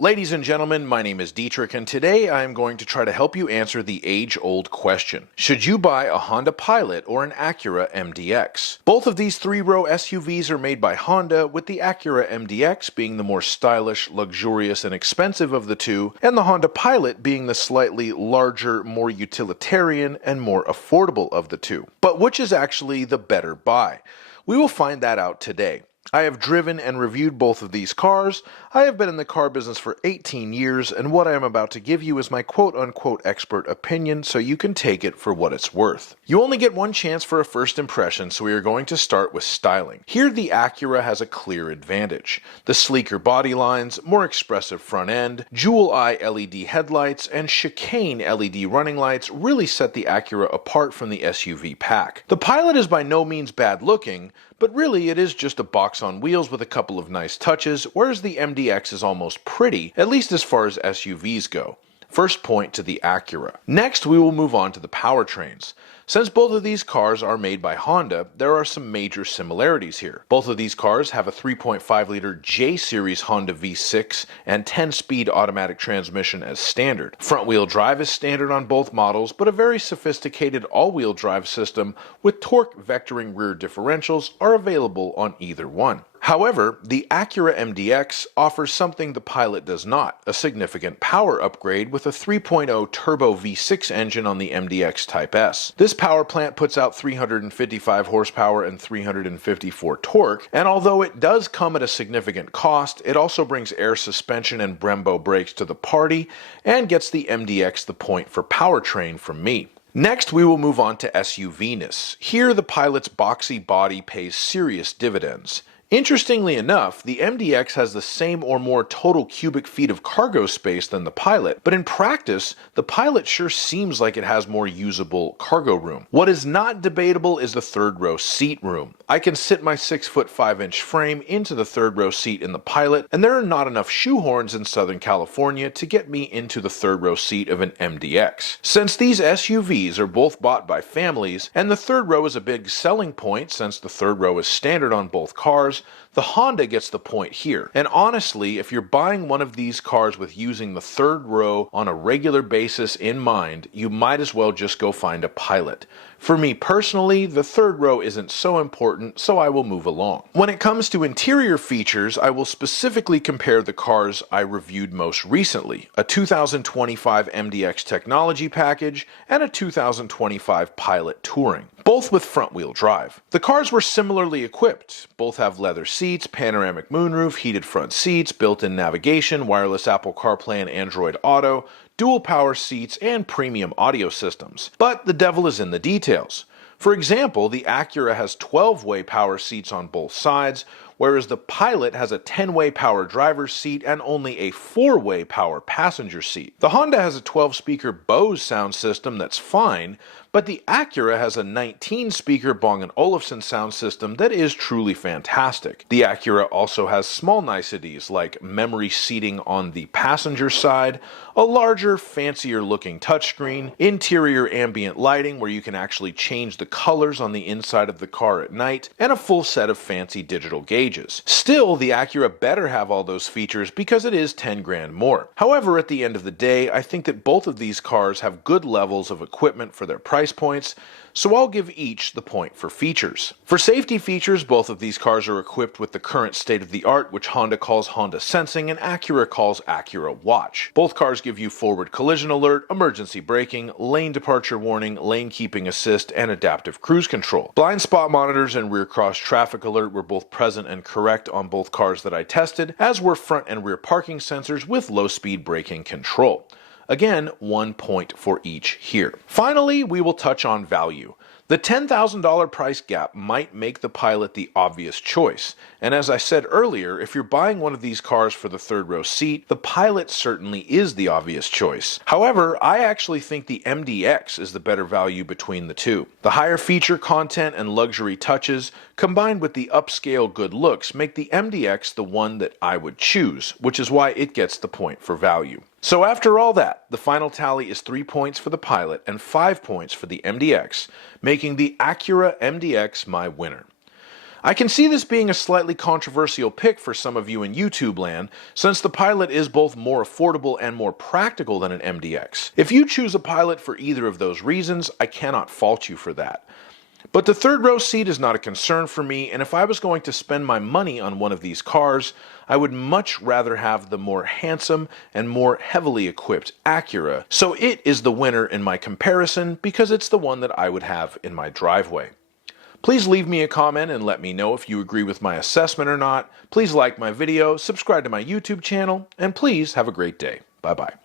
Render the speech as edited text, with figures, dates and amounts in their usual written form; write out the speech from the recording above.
Ladies and gentlemen, my name is Dietrich, and today I am going to try to help you answer the age-old question. Should you buy a Honda Pilot or an Acura MDX? Both of these three-row SUVs are made by Honda, with the Acura MDX being the more stylish, luxurious, and expensive of the two, and the Honda Pilot being the slightly larger, more utilitarian, and more affordable of the two. But which is actually the better buy? We will find that out today. I have driven and reviewed both of these cars. I have been in the car business for 18 years, and what I am about to give you is my quote-unquote expert opinion, so you can take it for what it's worth. You only get one chance for a first impression, so we are going to start with styling. Here the Acura has a clear advantage. The sleeker body lines, more expressive front end, jewel-eye LED headlights, and chicane LED running lights really set the Acura apart from the SUV pack. The Pilot is by no means bad looking, but really it is just a box on wheels with a couple of nice touches, whereas the MDX is almost pretty, at least as far as SUVs go. First point to the Acura. Next, we will move on to the powertrains. Since both of these cars are made by Honda, there are some major similarities here. Both of these cars have a 3.5-liter J-Series Honda V6 and 10-speed automatic transmission as standard. Front-wheel drive is standard on both models, but a very sophisticated all-wheel drive system with torque vectoring rear differentials are available on either one. However, the Acura MDX offers something the Pilot does not, a significant power upgrade with a 3.0 turbo V6 engine on the MDX Type S. This power plant puts out 355 horsepower and 354 torque, and although it does come at a significant cost, it also brings air suspension and Brembo brakes to the party and gets the MDX the point for powertrain from me. Next, we will move on to SUV-ness. Here, the Pilot's boxy body pays serious dividends. Interestingly enough, the MDX has the same or more total cubic feet of cargo space than the Pilot, but in practice, the Pilot sure seems like it has more usable cargo room. What is not debatable is the third row seat room. I can sit my 6'5" frame into the third row seat in the Pilot, and there are not enough shoehorns in Southern California to get me into the third row seat of an MDX. Since these SUVs are both bought by families, and the third row is a big selling point since the third row is standard on both cars, the Honda gets the point here. And honestly, if you're buying one of these cars with using the third row on a regular basis in mind, you might as well just go find a Pilot. For me personally, the third row isn't so important, so I will move along. When it comes to interior features, I will specifically compare the cars I reviewed most recently, a 2025 MDX technology package and a 2025 Pilot Touring, both with front-wheel drive. The cars were similarly equipped. Both have leather seats, panoramic moonroof, heated front seats, built-in navigation, wireless Apple CarPlay and Android Auto, dual power seats, and premium audio systems. But the devil is in the details. For example, the Acura has 12-way power seats on both sides, whereas the Pilot has a 10-way power driver's seat and only a 4-way power passenger seat. The Honda has a 12-speaker Bose sound system that's fine, but the Acura has a 19-speaker Bang & Olufsen sound system that is truly fantastic. The Acura also has small niceties like memory seating on the passenger side, a larger, fancier-looking touchscreen, interior ambient lighting where you can actually change the colors on the inside of the car at night, and a full set of fancy digital gauges. Still, the Acura better have all those features because it is 10 grand more. However, at the end of the day, I think that both of these cars have good levels of equipment for their price points, so I'll give each the point for features. For safety features, both of these cars are equipped with the current state-of-the-art, which Honda calls Honda Sensing and Acura calls Acura Watch. Both cars give you forward collision alert, emergency braking, lane departure warning, lane keeping assist, and adaptive cruise control. Blind spot monitors and rear cross traffic alert were both present and correct on both cars that I tested, as were front and rear parking sensors with low-speed braking control. Again, 1 point for each here. Finally, we will touch on value. The $10,000 price gap might make the Pilot the obvious choice, and as I said earlier, if you're buying one of these cars for the third row seat, the Pilot certainly is the obvious choice. However, I actually think the MDX is the better value between the two. The higher feature content and luxury touches, combined with the upscale good looks, make the MDX the one that I would choose, which is why it gets the point for value. So after all that, the final tally is 3 points for the Pilot and 5 points for the MDX, making the Acura MDX my winner. I can see this being a slightly controversial pick for some of you in YouTube land, since the Pilot is both more affordable and more practical than an MDX. If you choose a Pilot for either of those reasons, I cannot fault you for that. But the third row seat is not a concern for me, and if I was going to spend my money on one of these cars, I would much rather have the more handsome and more heavily equipped Acura, so it is the winner in my comparison because it's the one that I would have in my driveway. Please leave me a comment and let me know if you agree with my assessment or not. Please like my video, subscribe to my YouTube channel, and please have a great day. Bye-bye.